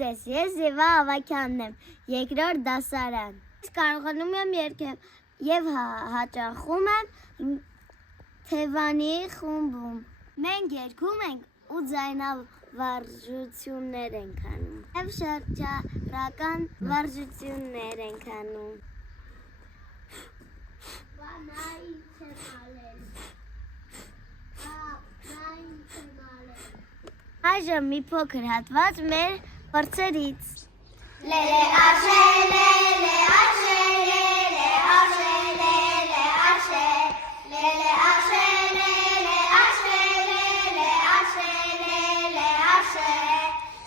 ձեզ, ես Եվա Ավագյանն եմ, երկրորդ դասարան։ Ես կարողանում եմ երգել և հաճախում եմ Թևանի խումբում։ Մենք երգում ենք ու ձայնավարժություններ ենք անում։ Եվ շրջառական վարժություններ ենք անում։ Այժմ մի փոքր հատված մեր փորձերից։ Լելե աշե, լելե աշե, լելե աշե, լելե աշե, լելե աշե, լելե աշե, լելե աշե, լելե աշե,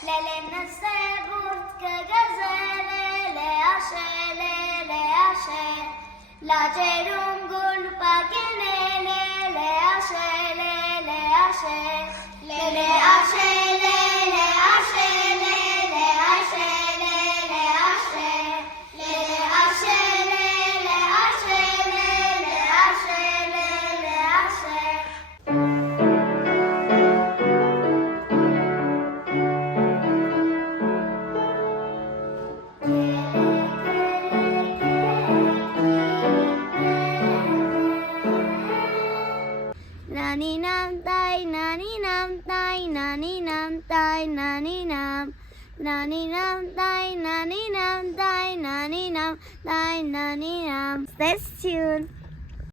լելեն նստե բուրդ կգրզե, լելե աշե, լելե աշե, լաջերում գուլպակեն է, լելե աշե, լելե աշե, լելե աշե, լելե աշե, լելե աշե, լելե աշե, լելե աշե, լելե աշե, լելե աշե, լելե աշե։ Naninam tai naninam tai naninam tai naninam naninam tai naninam tai naninam tai naninam. Stay tuned.